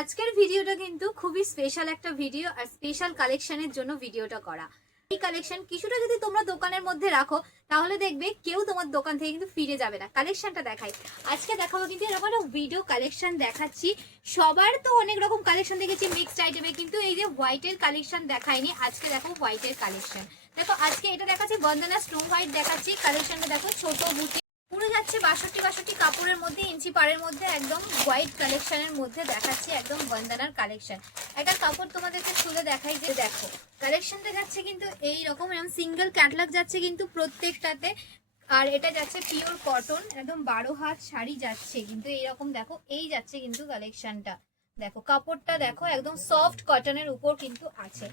আজকের ভিডিওটা কিন্তু খুবই স্পেশাল একটা ভিডিও আর স্পেশাল কালেকশনের জন্য ভিডিওটা করা। এই কালেকশন কিছুটা যদি তোমরা দোকানের মধ্যে রাখো তাহলে দেখবে কেউ তোমার দোকান থেকে কিন্তু ফিরে যাবে না। কালেকশনটা দেখাই, আজকে দেখাবো কিন্তু এরকম একটা ভিডিও কালেকশন দেখাচ্ছি। সবার তো অনেক রকম কালেকশন দেখেছি মিক্সড আইটেমে, কিন্তু এই যে হোয়াইটের কালেকশন দেখাইনি, আজকে দেখো হোয়াইটের কালেকশন। দেখো আজকে এটা দেখাচ্ছি বন্দনা স্নো হোয়াইট দেখাচ্ছি। কালেকশনটা দেখো ছোট বুটি পুরো যাচ্ছে 62 কাপড়ের মধ্যে, ইঞ্চি পাড়ের মধ্যে, একদম হোয়াইট কালেকশনের মধ্যে দেখাচ্ছি, একদম বন্দনার কালেকশন। একটা কাপড় তোমাদেরকে খুলে দেখাই, যে দেখো কালেকশনটা যাচ্ছে কিন্তু এই রকম, এরকম সিঙ্গেল ক্যাটলগ যাচ্ছে কিন্তু প্রত্যেকটাতে। আর এটা যাচ্ছে পিওর কটন, একদম 12 হাত শাড়ি যাচ্ছে কিন্তু এইরকম। দেখো এই যাচ্ছে কিন্তু কালেকশনটা, দেখো কাপড়টা দেখো একদম সফট কটনের উপর কিন্তু আছে।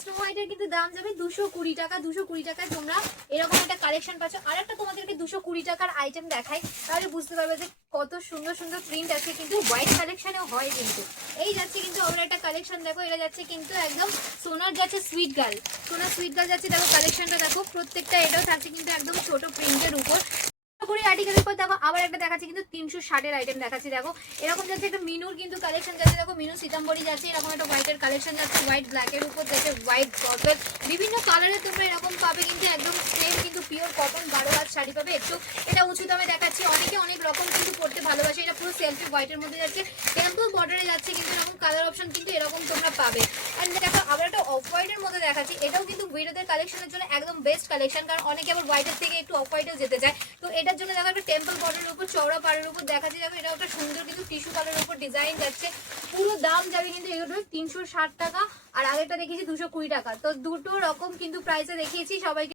স্নো হোয়াইটের কিন্তু দাম যাবে 220 টাকা। 220 টাকায় তোমরা এরকম একটা কালেকশন পাচ্ছ। আর একটা তোমাদেরকে 220 টাকার আইটেম দেখাই, তাহলে বুঝতে পারবে যে কত সুন্দর সুন্দর প্রিন্ট আছে, কিন্তু হোয়াইট কালেকশনেও হয় কিন্তু। এই যাচ্ছে কিন্তু আবার একটা কালেকশন, দেখো এটা যাচ্ছে কিন্তু একদম সোনার যাচ্ছে সুইট গার্ল, সোনার সুইট গার্ল যাচ্ছে। দেখো কালেকশনটা দেখো প্রত্যেকটা, এটাও থাকছে কিন্তু একদম ছোট প্রিন্টের উপর। আর্টিকেলের পর দেখো আবার একটা দেখাচ্ছি কিন্তু 360 আইটেম দেখাচ্ছি। দেখো এরকম যাচ্ছে একটা মিনুর কিন্তু কালেকশন যাচ্ছে, দেখো মিনু সিতাম্বরি যাচ্ছে, এরকম একটা হোয়াইটের কালেকশন যাচ্ছে, হোয়াইট ব্ল্যাকের উপর যাচ্ছে, হোয়াইট কটন বিভিন্ন কালারের তোমরা এরকম পাবে কিন্তু, একদম সেম কিন্তু পিওর কটন 12 হাত শাড়ি পাবে। একটু এটা উঁচু দামে দেখাচ্ছি, অনেকে অনেক রকম কিন্তু পড়তে ভালোবাসে। এটা পুরো সেলফি হোয়াইটের মধ্যে যাচ্ছে, টেম্পল বর্ডারে যাচ্ছে কিন্তু এরকম কালার অপশন কিন্তু এরকম তোমরা পাবে। আর দেখো আবার একটা অফ হোয়াইটের মধ্যে দেখাচ্ছি, এটাও কিন্তু ভিডিওদের কালেকশনের জন্য একদম বেস্ট কালেকশন, কারণ অনেকে আবার হোয়াইটের থেকে একটু অফ হোয়াইটেও যেতে চায়। তো এটার জন্য দেখো একটা টেম্পল বর্ডারের উপর চওড়া পাড়ের উপর দেখাচ্ছি। দেখো এটা একটা সুন্দর কিন্তু টিস্যু কালারের উপর ডিজাইন যাচ্ছে। পুরো দাম যাবে কিন্তু এগুলো 360 টাকা, আর আগেরটা দেখিয়েছি 220 টাকা। তো দুটো রকম কিন্তু প্রাইসে দেখিয়েছি সবাইকে।